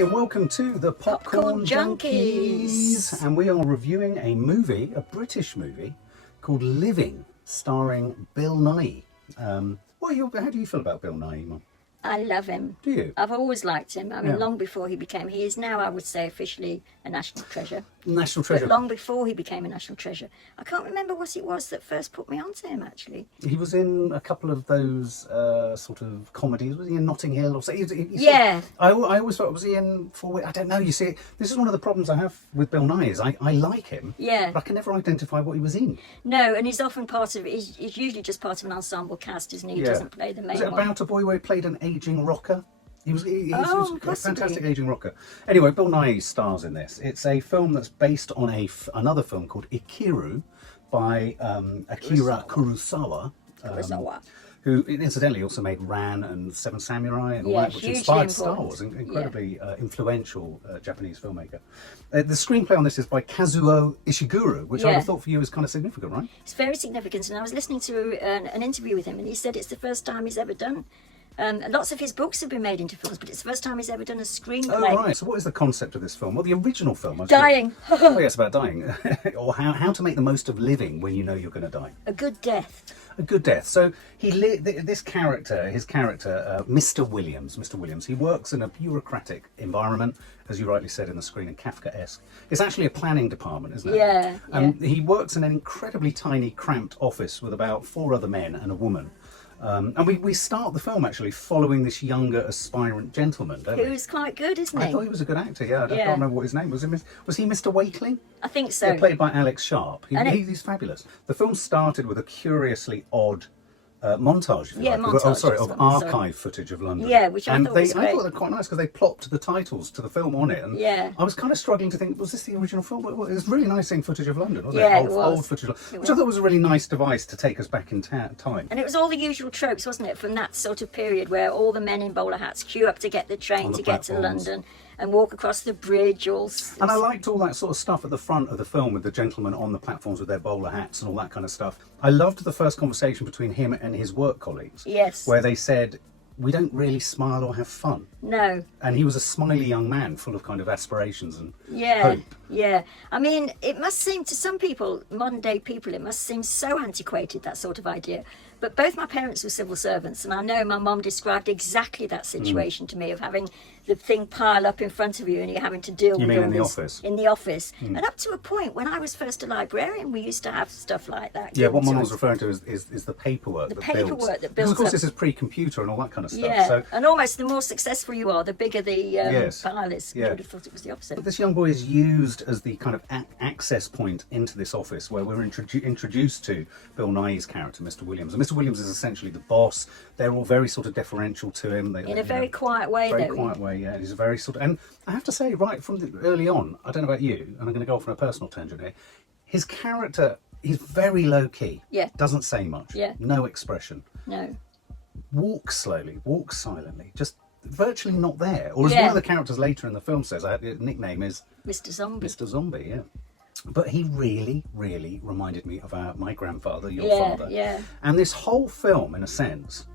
and welcome to the Popcorn Junkies. And we are reviewing a movie, a British movie, called Living, starring Bill Nighy. How do you feel about Bill Nighy, Mum? I love him. Do you? I've always liked him. I mean, long before he is now, I would say, officially a national treasure. National treasure. But long before he became a national treasure. I can't remember what it was that first put me onto him, actually. He was in a couple of those sort of comedies. Was he in Notting Hill or something? Yeah. I always thought, was he in I don't know. You see, this is one of the problems I have with Bill Nighy is I like him. Yeah. But I can never identify what he was in. No, and he's often he's usually just part of an ensemble cast, isn't he? He doesn't play the main one. Was it about a boy where he played an ageing rocker? He was a fantastic aging rocker. Anyway, Bill Nighy stars in this. It's a film that's based on another film called Ikiru by Akira Kurosawa. Who incidentally also made Ran and Seven Samurai and all that, which inspired Star Wars. Incredibly influential Japanese filmmaker. The screenplay on this is by Kazuo Ishiguro, which I thought for you is kind of significant, right? It's very significant, and I was listening to an interview with him, and he said it's the first time he's ever done. Lots of his books have been made into films, but it's the first time he's ever done a screenplay. Oh, right. So what is the concept of this film? Well, the original film... Dying. Oh, yes, about dying. Or how to make the most of living when you know you're going to die. A good death. A good death. So his character, Mr. Williams, he works in a bureaucratic environment, as you rightly said in the screen, and Kafkaesque. It's actually a planning department, isn't it? Yeah. He works in an incredibly tiny, cramped office with about 4 other men and a woman. And we start the film actually following this younger aspirant gentleman, don't we? Who's quite good, isn't he? I thought he was a good actor, I can't remember what his name was. Was he Mr. Wakeling? I think so. Yeah, played by Alex Sharp. He's fabulous. The film started with a curiously odd montage, if you like. Montage. Of archive footage of London. Yeah, which I thought was great. I thought they were quite nice because they plopped the titles to the film on it. And I was kind of struggling to think, was this the original film? Well, it was really nice seeing footage of London, wasn't it? Old footage of London, which I thought was a really nice device to take us back in time. And it was all the usual tropes, wasn't it, from that sort of period where all the men in bowler hats queue up to get the train to get to London and walk across the bridge. And I liked all that sort of stuff at the front of the film with the gentlemen on the platforms with their bowler hats and all that kind of stuff. I loved the first conversation between him and his work colleagues. Yes. Where they said, we don't really smile or have fun. No. And he was a smiley young man full of kind of aspirations and hope. Yeah. I mean, it must seem to some people, modern day people, it must seem so antiquated, that sort of idea. But both my parents were civil servants, and I know my mum described exactly that situation to me, of having the thing pile up in front of you and you're having to deal with it. You mean in the office? In the office. And up to a point, when I was first a librarian, we used to have stuff like that. Yeah, what Mum was referring to is the paperwork that builds. Because of course this is pre-computer and all that kind of stuff. Yeah, so, and almost the more successful you are, the bigger the pile is. You would have thought it was the opposite. But this young boy is used as the kind of access point into this office where we're introduced to Bill Nighy's character, Mr. Williams. And Mr. Williams is essentially the boss. They're all very sort of deferential to him. In a very quiet way, Very quiet way, yeah. He's a very sort of... And I have to say, right from early on, I don't know about you, and I'm going to go off on a personal tangent here, his character, he's very low-key. Yeah. Doesn't say much. Yeah. No expression. No. Walks slowly, walks silently, just virtually not there. Or as one of the characters later in the film says, his nickname is... Mr. Zombie. Mr. Zombie, yeah. But he really, really reminded me of my grandfather, your father. Yeah. And this whole film, in a sense...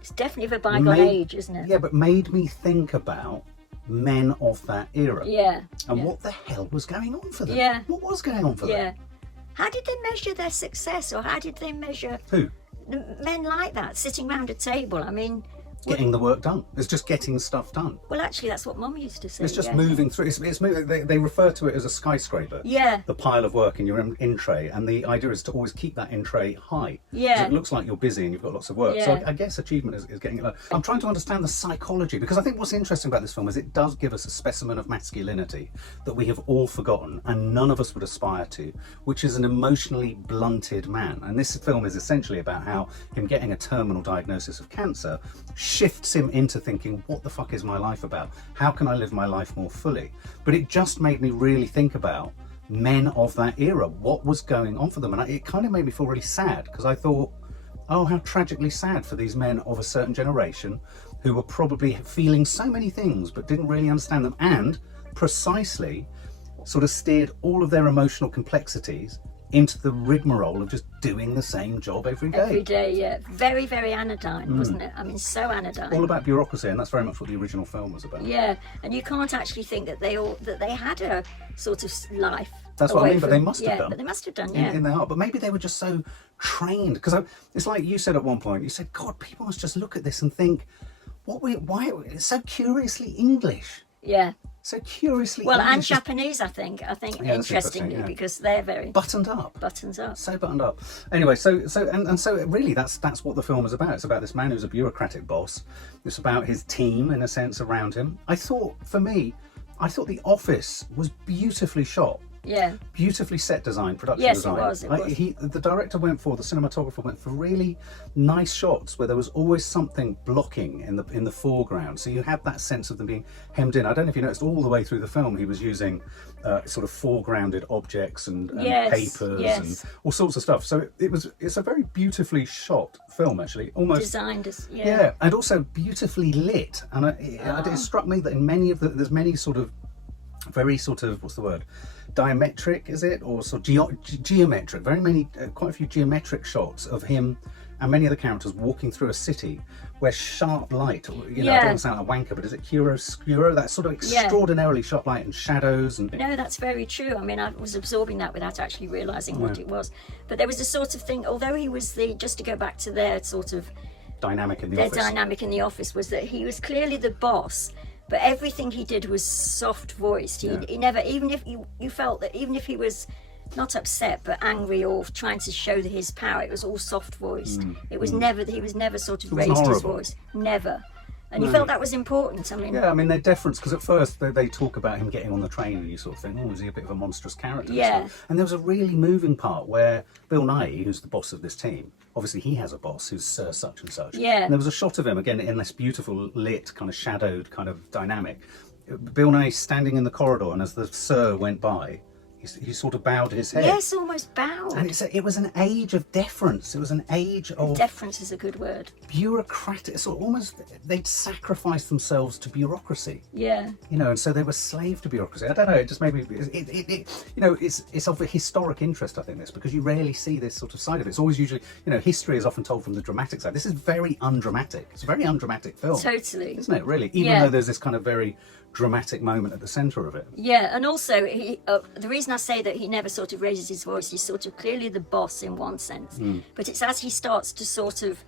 It's definitely of a bygone age, isn't it? Yeah, but made me think about men of that era. Yeah. And what the hell was going on for them? Yeah. What was going on for them? Yeah. How did they measure their success, or how did they measure... Who? Men like that, sitting round a table. I mean... Getting the work done. It's just getting stuff done. Well, actually, that's what Mum used to say. It's just moving through. It's moving. They refer to it as a skyscraper. Yeah. The pile of work in your in tray, and the idea is to always keep that in tray high. Yeah. It looks like you're busy and you've got lots of work. Yeah. So I guess achievement is getting it low. I'm trying to understand the psychology, because I think what's interesting about this film is it does give us a specimen of masculinity that we have all forgotten and none of us would aspire to, which is an emotionally blunted man. And this film is essentially about how him getting a terminal diagnosis of cancer shifts him into thinking, what the fuck is my life about? How can I live my life more fully? But it just made me really think about men of that era. What was going on for them? And it kind of made me feel really sad, because I thought, oh, how tragically sad for these men of a certain generation who were probably feeling so many things but didn't really understand them, and precisely sort of steered all of their emotional complexities into the rigmarole of just doing the same job every day. Every day, yeah. Very, very anodyne, wasn't it? I mean, so anodyne. All about bureaucracy, and that's very much what the original film was about. Yeah, and you can't actually think that they had a sort of life. That's what I mean, but they must have done. But they must have done, yeah. In their heart. But maybe they were just so trained. Because it's like you said at one point, you said, God, people must just look at this and think, why it's so curiously English. Yeah. So curiously Well, English. and Japanese, I think interestingly, because they're very buttoned up. Buttons up. So buttoned up. Anyway, so really that's what the film is about. It's about this man who's a bureaucratic boss. It's about his team, in a sense, around him. I thought The Office was beautifully shot. Yeah. Beautifully set design, production design. Yes, it was. The director the cinematographer went for really nice shots where there was always something blocking in the foreground. So you had that sense of them being hemmed in. I don't know if you noticed, all the way through the film he was using sort of foregrounded objects and papers and all sorts of stuff. So it's a very beautifully shot film, actually. Almost designed as and also beautifully lit. And it struck me that in there's many sort of very sort of, what's the word, diametric, is it, or sort of geometric, very many, quite a few geometric shots of him and many of the characters walking through a city where sharp light, I don't want to sound like a wanker, but is it Kurosawa, that sort of extraordinarily sharp light and shadows and... No, that's very true. I mean, I was absorbing that without actually realising what it was. But there was a sort of thing, although he was just to go back to their sort of... dynamic in the office was that he was clearly the boss, but everything he did was soft voiced. He never, even if you felt that even if he was not upset but angry or trying to show his power, it was all soft voiced. It was never, he was never sort of raised his voice, never. And you felt that was important. I mean, their deference, because at first they talk about him getting on the train and you sort of think, is he a bit of a monstrous character? Yeah. And there was a really moving part where Bill Nighy, who's the boss of this team, obviously he has a boss who's Sir such and such. Yeah. And there was a shot of him, again, in this beautiful lit, kind of shadowed kind of dynamic. Bill Nighy standing in the corridor, and as the Sir went by, he sort of bowed his head. Yes, almost bowed. And it was an age of deference. It was an age of... Deference is a good word. Bureaucratic, sort of almost, they'd sacrificed themselves to bureaucracy. Yeah. And so they were slave to bureaucracy. I don't know, it just maybe, it's of a historic interest, I think, this, because you rarely see this sort of side of it. It's always usually, history is often told from the dramatic side. This is very undramatic. It's a very undramatic film. Totally. Isn't it, really? Even though there's this kind of very dramatic moment at the centre of it. Yeah, and also the reason I say that he never sort of raises his voice, he's sort of clearly the boss in one sense, but it's as he starts to sort of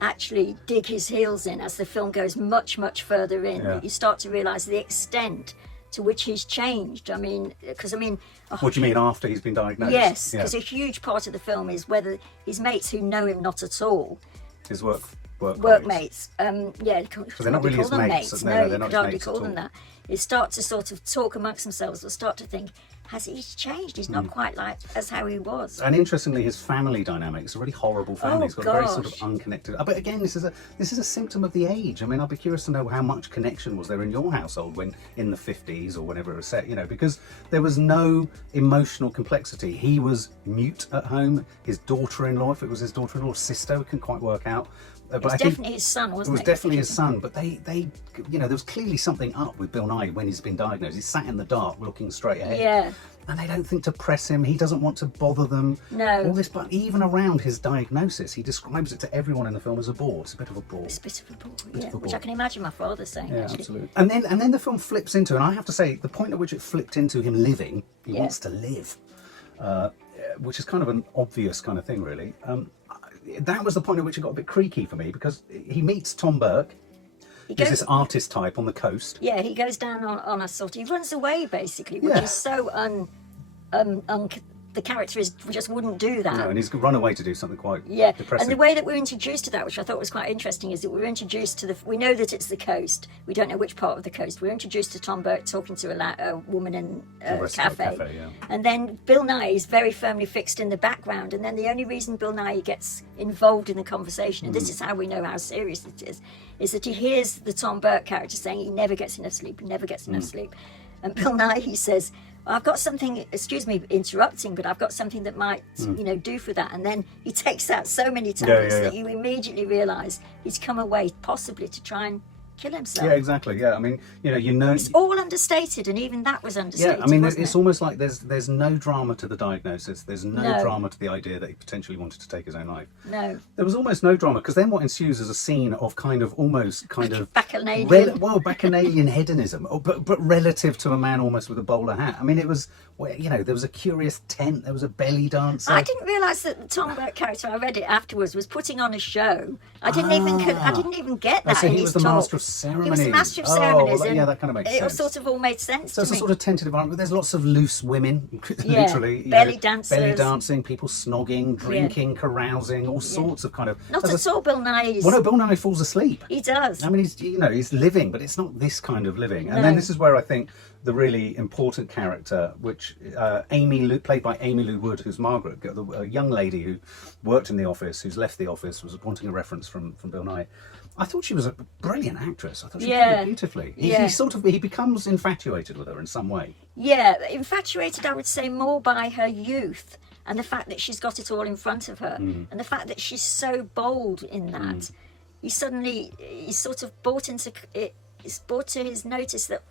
actually dig his heels in, as the film goes much, much further in, that you start to realise the extent to which he's changed. I mean, because what do you mean after he's been diagnosed? Yes, because a huge part of the film is whether his mates who know him not at all, his workmates. Because they're not really his mates. No, you could hardly call them that. They start to sort of talk amongst themselves, or start to think, he's changed? He's not quite like as how he was. And interestingly, his family dynamic is a really horrible family. He's got a very sort of unconnected. But again, this is a symptom of the age. I mean, I'd be curious to know how much connection was there in your household when in the 50s or whenever it was set. Because there was no emotional complexity. He was mute at home. His daughter-in-law, if it was his daughter-in-law, sister, we couldn't quite work out. It was definitely his son, wasn't it? It was definitely his son, but they there was clearly something up with Bill Nighy when he's been diagnosed. He's sat in the dark looking straight ahead. Yeah. And they don't think to press him. He doesn't want to bother them. No. All this, but even around his diagnosis, he describes it to everyone in the film as a bore. It's a bit of a bore. It's a bit of a bore, which I can imagine my father saying, actually. Absolutely. And then the film flips into, and I have to say, the point at which it flipped into him living, he wants to live, which is kind of an obvious kind of thing, really. That was the point at which it got a bit creaky for me, because he meets Tom Burke. He's this artist type on the coast. Yeah, he goes down on a sort of... He runs away, basically, which is so the character just wouldn't do that. No, and he's run away to do something quite depressing. And the way that we're introduced to that, which I thought was quite interesting, is that we're introduced to we know that it's the coast. We don't know which part of the coast. We're introduced to Tom Burke talking to a woman in a cafe. And then Bill Nighy is very firmly fixed in the background. And then the only reason Bill Nighy gets involved in the conversation, and this is how we know how serious it is that he hears the Tom Burke character saying he never gets enough sleep, And Bill Nighy says, I've got something, excuse me interrupting, but I've got something that might, do for that. And then he takes that so many times that you immediately realise he's come away possibly to try and kill himself. Yeah, exactly. Yeah, I mean, It's all understated, and even that was understated. Yeah, I mean, wasn't it's it? almost like there's no drama to the diagnosis. There's no No. drama to the idea that he potentially wanted to take his own life. No. There was almost no drama, because then what ensues is a scene of almost Bacchanalian. bacchanalian hedonism, but relative to a man almost with a bowler hat. I mean, it was there was a curious tent, there was a belly dancer. I didn't realise that the Tom Burke character, I read it afterwards, was putting on a show. I didn't even get that. So in he his was the talk. master of ceremonies. He was the master of ceremonies. Well, and yeah, that kind of makes it sense. sort of all made sense So to it's a me. sort of tentative environment. There's lots of loose women, Yeah, literally. belly dancers. Belly dancing, people snogging, drinking, carousing, all sorts of kind of... Not at all Bill Nighy's. Well, no, Bill Nighy falls asleed. He does. I mean, he's living, but it's not this kind of living. And then this is where I think the really important character, which played by Amy Lou Wood, who's Margaret, a young lady who worked in the office, who's left the office, was wanting a reference from Bill Nighy. I thought she was a brilliant actress. I thought she played it beautifully. He becomes infatuated with her in some way. Yeah, infatuated, I would say, more by her youth and the fact that she's got it all in front of her, and the fact that she's so bold in that. He's sort of it's brought to his notice that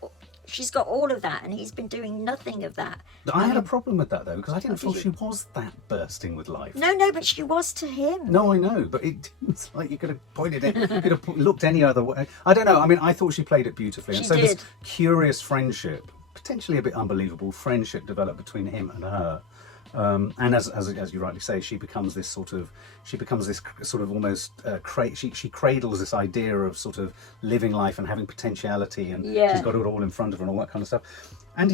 she's got all of that, and he's been doing nothing of that. I had a problem with that, though, because I didn't feel she was that bursting with life. No, but she was to him. No, I know, but it's like you could have pointed it, you could have looked any other way. I don't know. I mean, I thought she played it beautifully. And so did. this curious friendship, potentially a bit unbelievable friendship, developed between him and her. And as you rightly say, she becomes this sort of almost she cradles this idea of sort of living life and having potentiality, and she's got it all in front of her and all that kind of stuff. And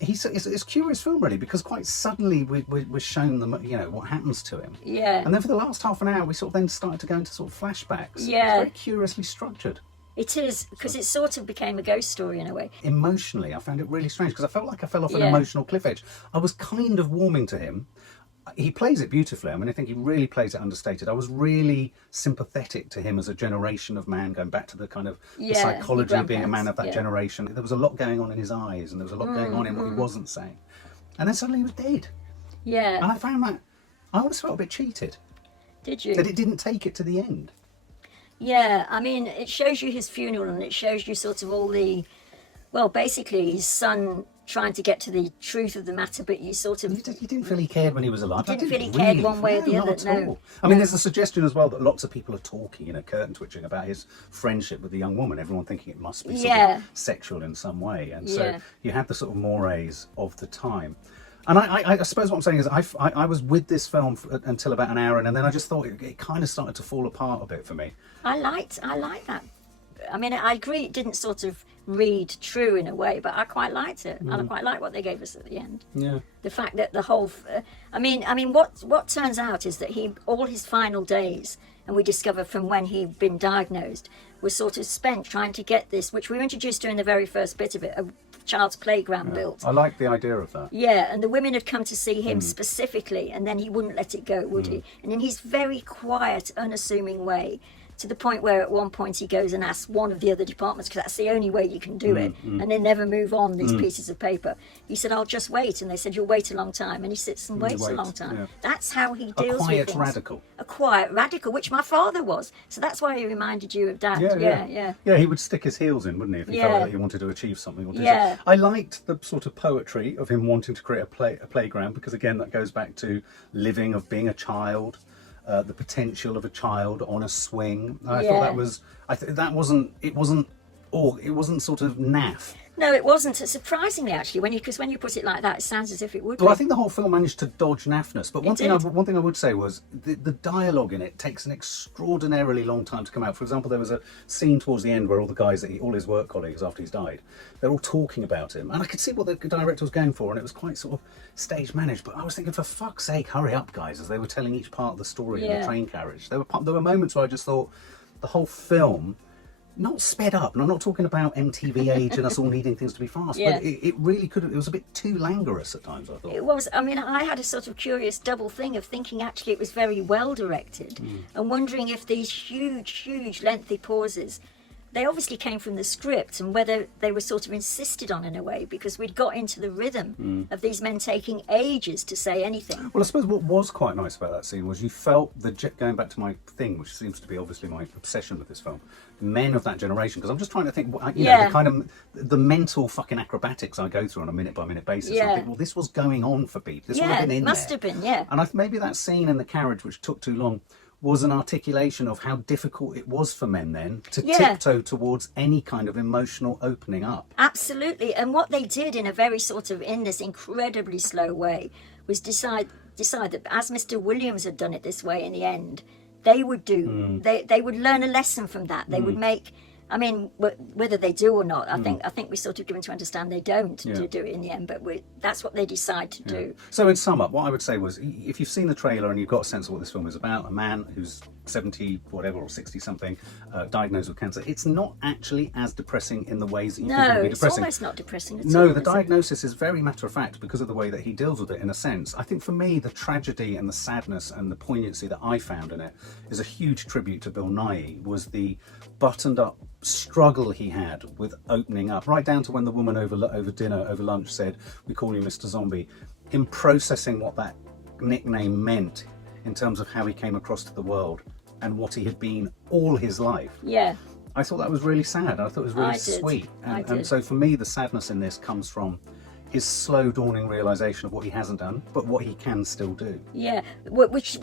it's a curious film, really, because quite suddenly we're shown what happens to him. Yeah. And then for the last half an hour, we sort of then started to go into sort of flashbacks. Yeah. It's very curiously structured. It is, because it sort of became a ghost story in a way. Emotionally, I found it really strange, because I felt like I fell off an emotional cliff edge. I was kind of warming to him. He plays it beautifully. I mean, I think he really plays it understated. I was really sympathetic to him as a generation of man, going back to the kind of the psychology of being a man of that generation. There was a lot going on in his eyes, and there was a lot going on in what he wasn't saying. And then suddenly he was dead. Yeah. And I found that, I always felt a bit cheated. Did you? That it didn't take it to the end. Yeah, I mean, it shows you his funeral, and it shows you sort of basically his son trying to get to the truth of the matter, but you sort of... You didn't feel he cared when he was alive. Didn't feel he cared one way or the other, no. I mean, there's a suggestion as well that lots of people are talking, curtain twitching about his friendship with the young woman, everyone thinking it must be sort of sexual in some way. And so you have the sort of mores of the time. And I suppose what I'm saying is I was with this film until about an hour, and then I just thought it kind of started to fall apart a bit for me. I liked that. I mean, I agree it didn't sort of read true in a way, but I quite liked it. And I quite like what they gave us at the end. Yeah. The fact that the whole... I mean, what turns out is that all his final days, and we discover from when he'd been diagnosed, was sort of spent trying to get this, which we were introduced to in the very first bit of it, a child's playground built. I like the idea of that. Yeah, and the women had come to see him specifically, and then he wouldn't let it go, would he? And in his very quiet, unassuming way, to the point where at one point he goes and asks one of the other departments, because that's the only way you can do it, and they never move on these pieces of paper. He said, I'll just wait. And they said, you'll wait a long time. And he sits and waits a long time. Yeah. That's how he deals with things. A quiet radical, which my father was. So that's why he reminded you of Dad. Yeah, he would stick his heels in, wouldn't he, if he felt that he wanted to achieve something. Yeah. I liked the sort of poetry of him wanting to create a playground, because, again, that goes back to living, of being a child. The potential of a child on a swing. I thought that was. It wasn't sort of naff. No, it wasn't. Surprisingly, actually, because when you put it like that, it sounds as if it would. Well, I think the whole film managed to dodge naffness. But one thing I would say was the dialogue in it takes an extraordinarily long time to come out. For example, there was a scene towards the end where all his work colleagues after he's died, they're all talking about him, and I could see what the director was going for, and it was quite sort of stage managed. But I was thinking, for fuck's sake, hurry up, guys! As they were telling each part of the story in the train carriage, there were moments where I just thought the whole film. Not sped up, and I'm not talking about MTV age and us all needing things to be fast, but it really could have, it was a bit too languorous at times, I thought. It was. I mean, I had a sort of curious double thing of thinking actually it was very well directed, and wondering if these huge lengthy pauses, they obviously came from the script, and whether they were sort of insisted on in a way, because we'd got into the rhythm of these men taking ages to say anything. Well, I suppose what was quite nice about that scene was you felt going back to my thing, which seems to be obviously my obsession with this film, men of that generation, because I'm just trying to think, you know, the kind of the mental fucking acrobatics I go through on a minute by minute basis. And I think, well, this was going on for people. This would have been in must there. have been, yeah. And maybe that scene in the carriage, which took too long, was an articulation of how difficult it was for men then to tiptoe towards any kind of emotional opening up. Absolutely. And what they did in a very sort of, in this incredibly slow way, was decide that as Mr. Williams had done it this way in the end, they would do, they would learn a lesson from that. They would make, I mean, whether they do or not, I think we're sort of given to understand they don't do it in the end, but that's what they decide to do. So in sum up, what I would say was, if you've seen the trailer and you've got a sense of what this film is about, a man who's 70 whatever or 60 something, diagnosed with cancer, it's not actually as depressing in the ways that you think it would be depressing. It's almost not depressing at all. No, the diagnosis is very matter of fact because of the way that he deals with it, in a sense. I think for me, the tragedy and the sadness and the poignancy that I found in it is a huge tribute to Bill Nighy, was the buttoned up struggle he had with opening up, right down to when the woman over dinner, over lunch, said, "We call you Mr. Zombie," him processing what that nickname meant in terms of how he came across to the world and what he had been all his life. Yeah. I thought that was really sad. I thought it was really sweet. And so for me, the sadness in this comes from his slow dawning realisation of what he hasn't done, but what he can still do. Yeah, which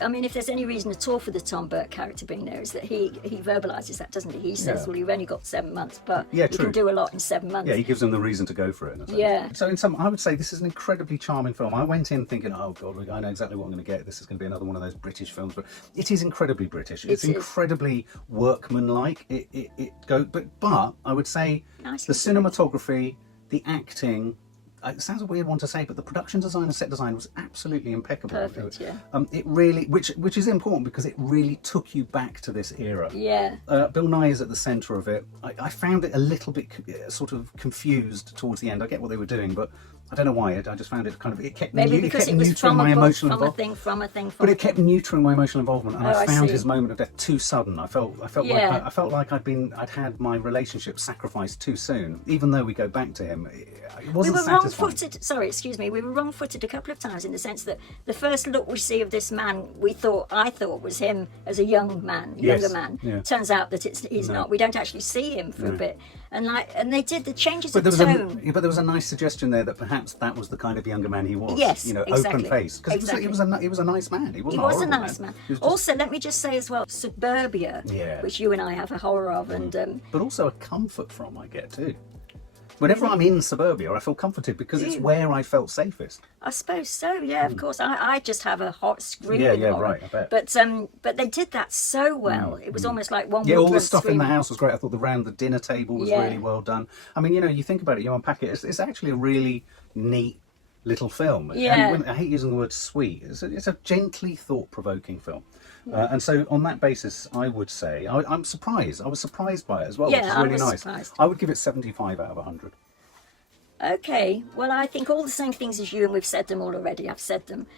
I mean, if there's any reason at all for the Tom Burke character being there, is that he verbalises that, doesn't he? He says, well, you've only got 7 months, but you can do a lot in 7 months. Yeah, he gives them the reason to go for it. Yeah. So in sum, I would say this is an incredibly charming film. I went in thinking, oh God, I know exactly what I'm going to get. This is going to be another one of those British films, but it is incredibly British. It's incredibly workmanlike. But I would say the cinematography, the acting. It sounds a weird one to say, but the production design and set design was absolutely impeccable. Perfect, yeah. It really, which is important because it really took you back to this era. Yeah. Bill Nighy is at the centre of it. I found it a little bit sort of confused towards the end. I get what they were doing, but I don't know why. I just found it kind of, it kept neutering my emotional involvement. But it kept neutering my emotional involvement, and I found his moment of death too sudden. I felt like I'd had my relationship sacrificed too soon. Even though we go back to him, it wasn't satisfying. We were wrong-footed a couple of times, in the sense that the first look we see of this man, I thought was him as a younger man. Yeah. Turns out that he's not. We don't actually see him for a bit, and they did the changes of tone. But there was a nice suggestion there that perhaps that was the kind of younger man he was. Yes, open faced, because he was a nice man. He was a nice man. Also, let me just say as well, suburbia, which you and I have a horror of, and but also a comfort from, I get too. Whenever I'm in suburbia, I feel comforted because it's where I felt safest. I suppose so, yeah, of course. I just have a hot screaming horror. Right, I bet. But they did that so well. It was almost like one. Yeah, all the stuff in the house was great. I thought the dinner table was really well done. I mean, you think about it, you unpack it. It's actually a really neat little film. Yeah. And I hate using the word sweet. It's a gently thought-provoking film. And so on that basis, I would say, I'm surprised. I was surprised by it as well, which is really nice. Surprised. I would give it 75 out of 100. Okay, well, I think all the same things as you, and we've said them all already. I've said them.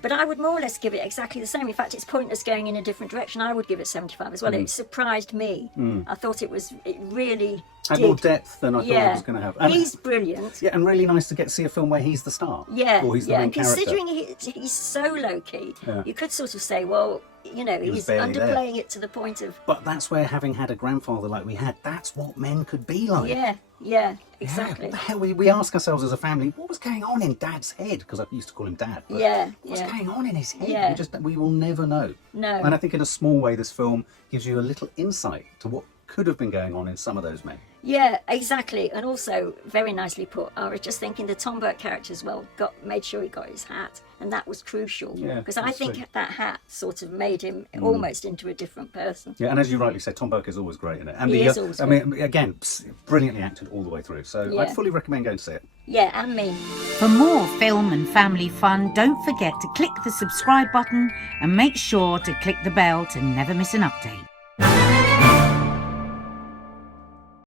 But I would more or less give it exactly the same. In fact, it's pointless going in a different direction. I would give it 75 as well. It surprised me. I thought it really had more depth than I thought it was going to have. And he's brilliant. Yeah, and really nice to see a film where he's the star. Yeah, or he's the main and considering character. he's so low-key, you could sort of say, well, he's underplaying it to the point of... But that's where, having had a grandfather like we had, that's what men could be like. Yeah, exactly. What the hell, we ask ourselves as a family, what was going on in Dad's head? Because I used to call him Dad. What's going on in his head? Yeah. We will never know. No. And I think in a small way, this film gives you a little insight to what could have been going on in some of those men. Yeah, exactly. And also, very nicely put, I was just thinking the Tom Burke character as well made sure he got his hat, and that was crucial. Because I think that hat sort of made him almost into a different person. Yeah, and as you rightly said, Tom Burke is always great in it. And he is always great. Again, brilliantly acted all the way through. So I'd fully recommend going to see it. Yeah, and me. For more film and family fun, don't forget to click the subscribe button and make sure to click the bell to never miss an update.